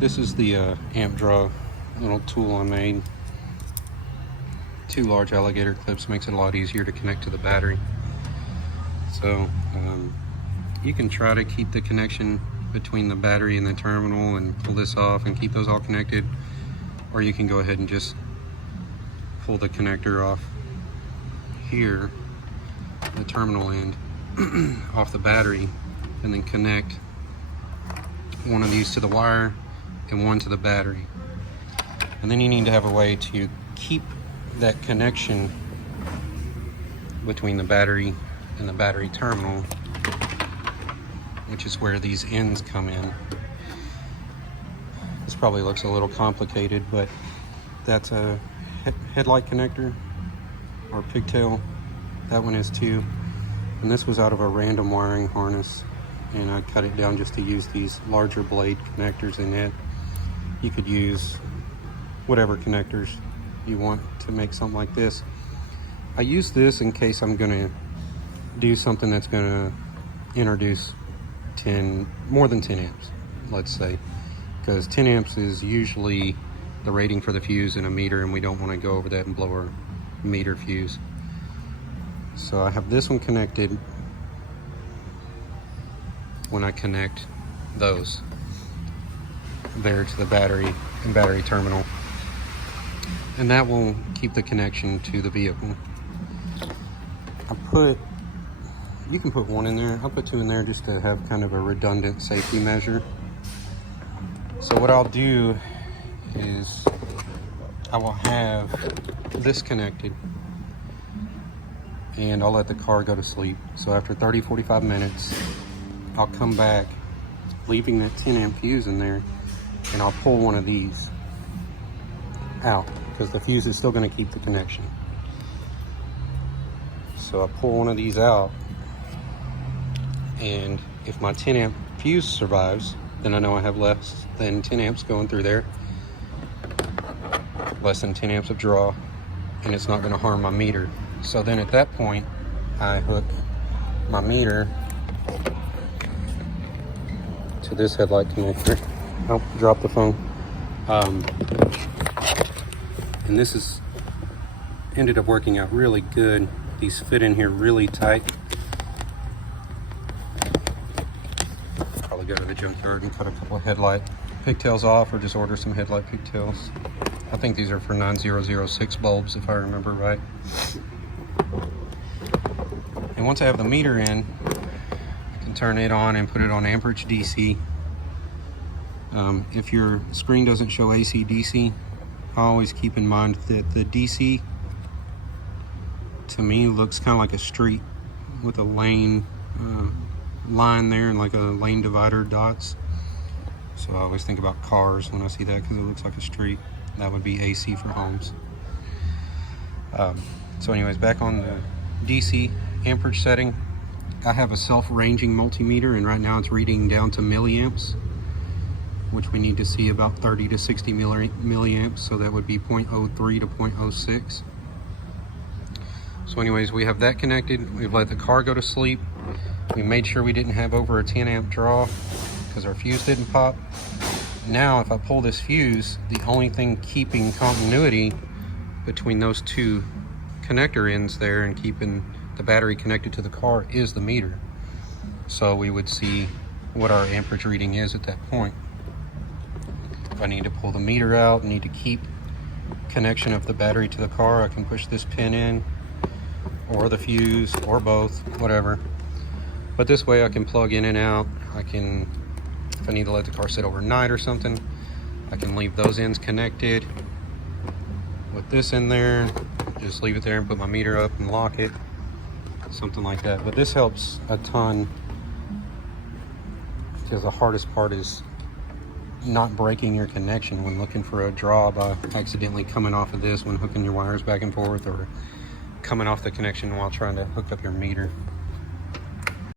This is the amp draw little tool I made. 2 large alligator clips makes it a lot easier to connect to the battery. So you can try to keep the connection between the battery and the terminal and pull this off and keep those all connected, or you can go ahead and just pull the connector off here, the terminal end, off the battery, and then connect one of these to the wire and one to the battery. And then you need to have a way to keep that connection between the battery and the battery terminal, which is where these ends come in. This probably looks a little complicated, but that's a headlight connector or pigtail. That one is too. And this was out of a random wiring harness, and I cut it down just to use these larger blade connectors in it. You could use whatever connectors you want to make something like this. I use this in case I'm gonna do something that's gonna introduce more than 10 amps, let's say, because 10 amps is usually the rating for the fuse in a meter, and we don't want to go over that and blow our meter fuse. So I have this one connected when I connect those there to the battery and battery terminal, and that will keep the connection to the vehicle. You can put one in there. I'll put 2 in there just to have kind of a redundant safety measure. So what I'll do is I will have this connected and I'll let the car go to sleep. So after 30-45 minutes, I'll come back, leaving that 10 amp fuse in there, and I'll pull one of these out because the fuse is still going to keep the connection. So I pull one of these out, and if my 10 amp fuse survives, then I know I have less than 10 amps going through there, less than 10 amps of draw, and it's not going to harm my meter. So then at that point, I hook my meter to this headlight connector. Oh, dropped the phone. And this is ended up working out really good. These fit in here really tight. Probably go to the junkyard and cut a couple of headlight pigtails off, or just order some headlight pigtails. I think these are for 9006 bulbs, if I remember right. And once I have the meter in, I can turn it on and put it on amperage DC. If your screen doesn't show AC DC, I always keep in mind that the DC to me looks kind of like a street with a lane line there and like a lane divider dots. So I always think about cars when I see that because it looks like a street. That would be AC for homes. So anyways, back on the DC amperage setting, I have a self-ranging multimeter, and right now it's reading down to milliamps, which we need to see about 30 to 60 milliamps, so that would be 0.03 to 0.06. So anyways, we have that connected. We've let the car go to sleep. We made sure we didn't have over a 10 amp draw because our fuse didn't pop. Now if I pull this fuse, the only thing keeping continuity between those 2 connector ends there and keeping the battery connected to the car is the meter. So we would see what our amperage reading is at that point. If I need to pull the meter out, need to keep connection of the battery to the car, I can push this pin in, or the fuse, or both, whatever. But this way I can plug in and out. I can, if I need to let the car sit overnight or something, I can leave those ends connected with this in there, just leave it there and put my meter up and lock it, something like that. But this helps a ton, because the hardest part is not breaking your connection when looking for a draw by accidentally coming off of this when hooking your wires back and forth, or coming off the connection while trying to hook up your meter.